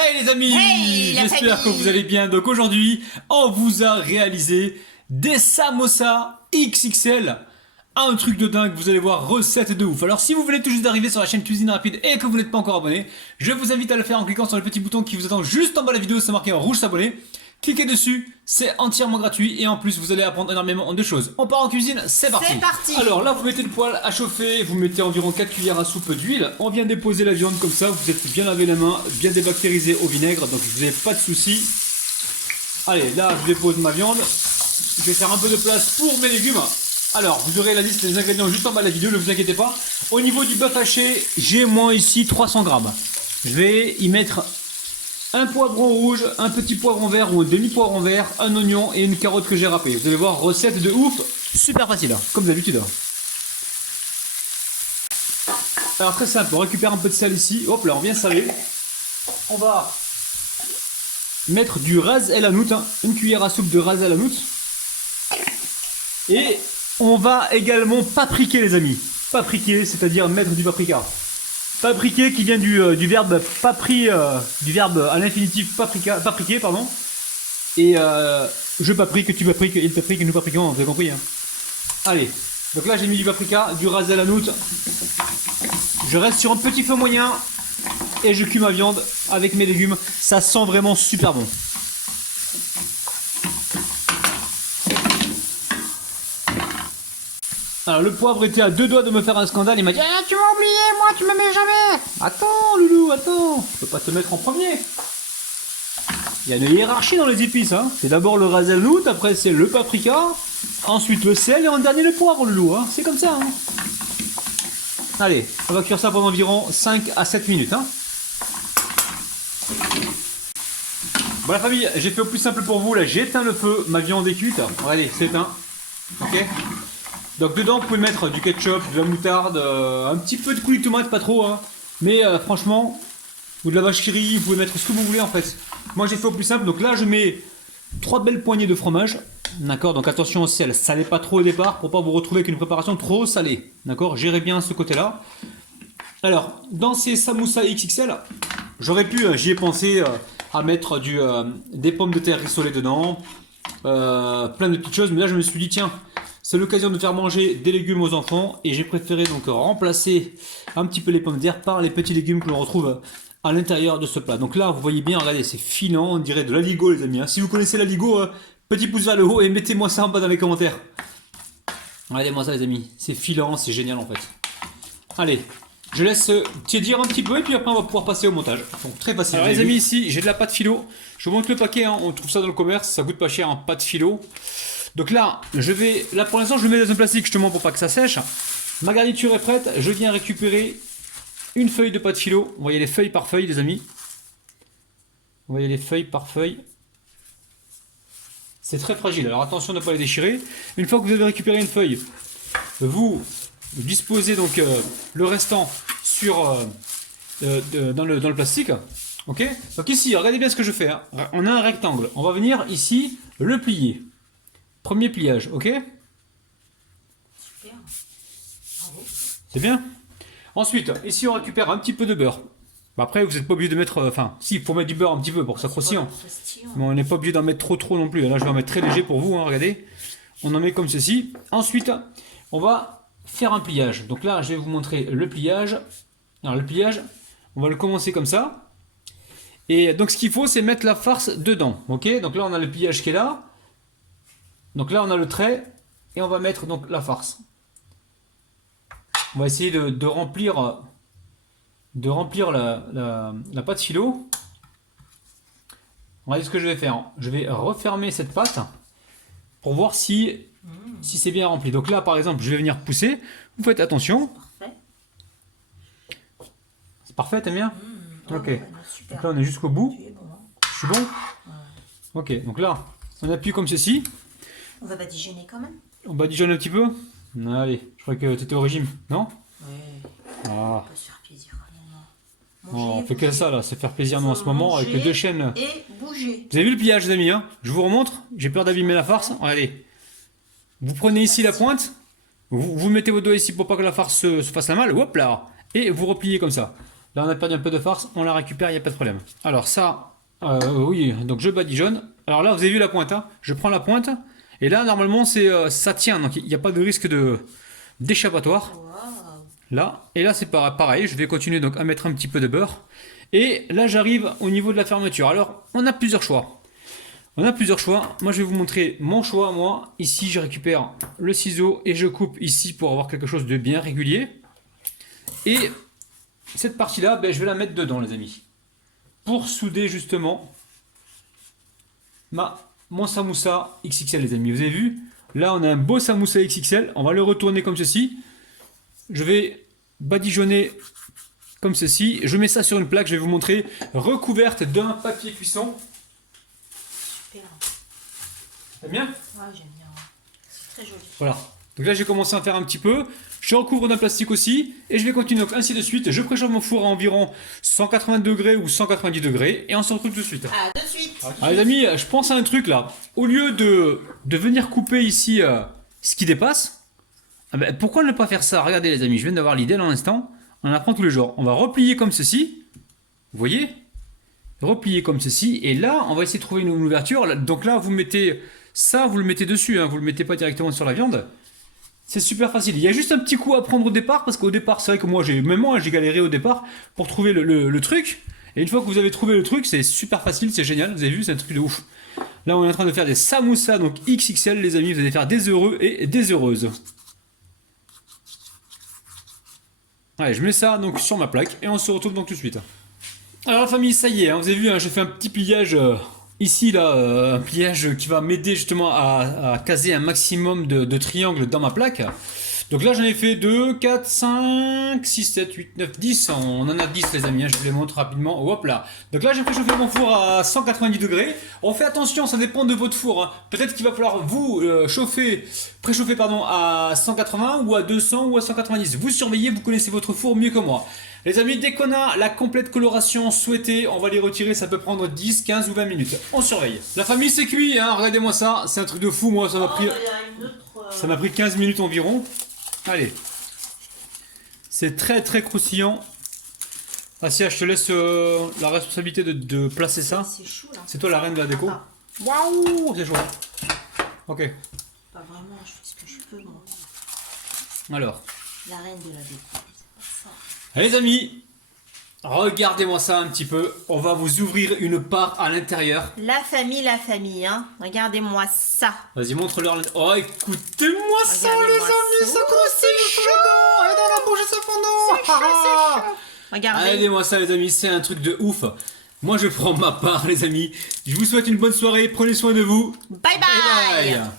Hey les amis, Hey, la j'espère que famille. vous allez bien. Donc aujourd'hui, on vous a réalisé des samosas XXL. Un truc de dingue, vous allez voir, recette de ouf. Alors si vous venez tout juste d'arriver sur la chaîne Cuisine Rapide et que vous n'êtes pas encore abonné, je vous invite à le faire en cliquant sur le petit bouton qui vous attend juste en bas de la vidéo, c'est marqué en rouge s'abonner. Cliquez dessus, c'est entièrement gratuit et en plus vous allez apprendre énormément de choses. On part en cuisine, c'est parti. C'est parti. Alors là vous mettez le poêle à chauffer, vous mettez environ 4 cuillères à soupe d'huile. On vient déposer la viande comme ça, vous êtes bien lavé la main, bien débactérisé au vinaigre, donc vous n'avez pas de soucis. Allez, là je dépose ma viande, je vais faire un peu de place pour mes légumes. Alors, vous aurez la liste des ingrédients juste en bas de la vidéo, ne vous inquiétez pas. Au niveau du bœuf haché, j'ai moi ici 300 grammes. Je vais y mettre un poivron rouge, un petit poivron vert ou un demi-poivron vert, un oignon et une carotte que j'ai râpée. Vous allez voir, recette de ouf, super facile, comme d'habitude. Alors très simple, on récupère un peu de sel ici, hop là, on vient saler. On va mettre du ras el hanout, une cuillère à soupe de ras el hanout. Et on va également papriquer les amis. Papriquer, c'est-à-dire mettre du paprika. Papriquer qui vient du verbe papri, du verbe à l'infinitif papriquer, pardon. Et je paprike, tu papriques, il paprike, nous papriquons, vous avez compris. Hein. Allez, donc là j'ai mis du paprika, du ras el hanout. Je reste sur un petit feu moyen et je cuis ma viande avec mes légumes. Ça sent vraiment super bon. Alors le poivre était à deux doigts de me faire un scandale, il m'a dit ah, tu m'as oublié, moi tu me mets jamais. Attends loulou, attends, je peux pas te mettre en premier. Il y a une hiérarchie dans les épices, hein. C'est d'abord le ras el hanout, après c'est le paprika, ensuite le sel et en dernier le poivre loulou, hein. C'est comme ça. Hein. Allez, on va cuire ça pendant environ 5 à 7 minutes. Hein. Bon la famille, j'ai fait au plus simple pour vous, là j'ai éteint le feu, ma viande est cuite. Regardez, c'est éteint. Ok. Donc dedans vous pouvez mettre du ketchup, de la moutarde, un petit peu de coulis de tomate, pas trop hein. Mais franchement, ou de la vache qui rit, vous pouvez mettre ce que vous voulez en fait. Moi j'ai fait au plus simple, donc là je mets 3 belles poignées de fromage. D'accord, donc attention au sel, salez pas trop au départ pour pas vous retrouver avec une préparation trop salée. D'accord, gérez bien ce côté là. Alors, dans ces samoussas XXL, j'aurais pu, j'y ai pensé à mettre des pommes de terre rissolées dedans, plein de petites choses, mais là je me suis dit tiens, c'est l'occasion de faire manger des légumes aux enfants et j'ai préféré donc remplacer un petit peu les pommes de terre par les petits légumes que l'on retrouve à l'intérieur de ce plat. Donc là, vous voyez bien, regardez, c'est filant, on dirait de l'aligot les amis. Hein. Si vous connaissez l'aligot, petit pouce vers le haut et mettez-moi ça en bas dans les commentaires. Regardez-moi ça les amis, c'est filant, c'est génial en fait. Allez, je laisse tiédir un petit peu et puis après on va pouvoir passer au montage. Donc très facile. Alors les amis, ici j'ai de la pâte philo. Je vous montre le paquet, hein. On trouve ça dans le commerce, ça coûte pas cher en pâte philo. Donc là, là pour l'instant je le mets dans un plastique justement pour pas que ça sèche. Ma garniture est prête, je viens récupérer une feuille de pâte philo. Vous voyez les feuilles par feuille les amis. Vous voyez les feuilles par feuille. C'est très fragile, alors attention de ne pas les déchirer. Une fois que vous avez récupéré une feuille, vous disposez donc le restant sur, dans le plastique. Ok. Donc ici, regardez bien ce que je fais. Hein. On a un rectangle, on va venir ici le plier. Premier pliage, ok? Super. Bravo. C'est bien. Ensuite, ici on récupère un petit peu de beurre. Après, vous n'êtes pas obligé de mettre... Enfin, si, il faut mettre du beurre un petit peu pour que ça croustille. Mais on n'est pas obligé d'en mettre trop non plus. Là, je vais en mettre très léger pour vous, hein, regardez. On en met comme ceci. Ensuite, on va faire un pliage. Donc là, je vais vous montrer le pliage. Alors le pliage, on va le commencer comme ça. Et donc ce qu'il faut, c'est mettre la farce dedans. Ok? Donc là, on a le pliage qui est là. Donc là on a le trait et on va mettre donc la farce. On va essayer de remplir la pâte philo. Regardez ce que je vais faire. Je vais refermer cette pâte pour voir si c'est bien rempli. Donc là par exemple je vais venir pousser. Vous faites attention. Parfait. C'est parfait, t'aimes bien? Ok. Ouais, super. Donc là on est jusqu'au bout. Tu es bon, hein. Je suis bon? Ok, donc là on appuie comme ceci. On va badigeonner quand même. On badigeonne un petit peu. Allez, je crois que tu étais au régime, non? Oui. Ah. On va se faire plaisir. On fait que ça là, c'est faire plaisir nous en ce moment avec les deux chaînes. Et bouger. Vous avez vu le pliage les amis hein? Je vous remontre, j'ai peur d'abîmer la farce. Regardez. Vous prenez ici la pointe, vous mettez vos doigts ici pour pas que la farce se fasse la malle, hop là, et vous repliez comme ça. Là, on a perdu un peu de farce, on la récupère, il n'y a pas de problème. Alors ça, oui, donc je badigeonne. Alors là, vous avez vu la pointe, hein, je prends la pointe. Et là, normalement, ça tient, donc il n'y a pas de risque d'échappatoire. Waouh. Là, et là, c'est pareil, je vais continuer donc à mettre un petit peu de beurre. Et là, j'arrive au niveau de la fermeture. Alors, on a plusieurs choix. Moi, je vais vous montrer mon choix, moi. Ici, je récupère le ciseau et je coupe ici pour avoir quelque chose de bien régulier. Et cette partie-là, ben, je vais la mettre dedans, les amis. Pour souder, justement, mon samoussa XXL, les amis. Vous avez vu? Là, on a un beau samoussa XXL. On va le retourner comme ceci. Je vais badigeonner comme ceci. Je mets ça sur une plaque, je vais vous montrer, recouverte d'un papier cuisson. Super. C'est bien? Ouais, j'aime bien. C'est très joli. Voilà. Donc là, j'ai commencé à en faire un petit peu. Je recouvre d'un plastique aussi. Et je vais continuer donc ainsi de suite. Je préchauffe mon four à environ 180 degrés ou 190 degrés. Et on se retrouve tout de suite. À de suite. Ah, les amis, je pense à un truc là. Au lieu de venir couper ici ce qui dépasse, pourquoi ne pas faire ça? Regardez les amis, je viens d'avoir l'idée à l'instant. On apprend tous les jours. On va replier comme ceci. Vous voyez? Replier comme ceci. Et là, on va essayer de trouver une ouverture. Donc là, vous mettez ça, vous le mettez dessus. Hein, vous ne le mettez pas directement sur la viande. C'est super facile. Il y a juste un petit coup à prendre au départ. Parce qu'au départ, c'est vrai que moi, j'ai galéré au départ pour trouver le truc. Et une fois que vous avez trouvé le truc, c'est super facile. C'est génial. Vous avez vu, c'est un truc de ouf. Là, on est en train de faire des samoussas. Donc XXL, les amis. Vous allez faire des heureux et des heureuses. Allez, je mets ça donc sur ma plaque et on se retrouve donc tout de suite. Alors la famille, ça y est, hein, vous avez vu, hein, j'ai fait un petit pliage ici, là, un pliage qui va m'aider justement à caser un maximum de triangles dans ma plaque. Donc là j'en ai fait 2, 4, 5, 6, 7, 8, 9, 10, on en a 10 les amis, hein, je vous les montre rapidement, hop là. Donc là j'ai préchauffé mon four à 190 degrés, on fait attention, ça dépend de votre four, hein. Peut-être qu'il va falloir vous préchauffer pardon, à 180 ou à 200 ou à 190, vous surveillez, vous connaissez votre four mieux que moi. Les amis, dès qu'on a la complète coloration souhaitée, on va les retirer, ça peut prendre 10, 15 ou 20 minutes, on surveille. La famille c'est cuit, hein, regardez-moi ça, c'est un truc de fou, moi ça m'a pris 15 minutes environ. Allez, c'est très très croustillant. Asia, je te laisse la responsabilité de placer ça. C'est chou là. C'est toi la reine de la déco. Ah. Waouh, c'est chaud. Ok. Pas vraiment, je fais ce que je peux moi. Alors, La reine de la déco. C'est pas ça. allez les amis, regardez-moi ça un petit peu. On va vous ouvrir une part à l'intérieur. La famille, hein. Regardez-moi ça. Vas-y, montre-leur. Oh, écoutez-moi ça, Regardez-moi les amis, ça. ça c'est chaud. Allez dans la bouche, c'est fondant. Regardez. Regardez-moi ça, les amis, c'est un truc de ouf. Moi, je prends ma part, les amis. Je vous souhaite une bonne soirée. Prenez soin de vous. Bye bye. Bye bye.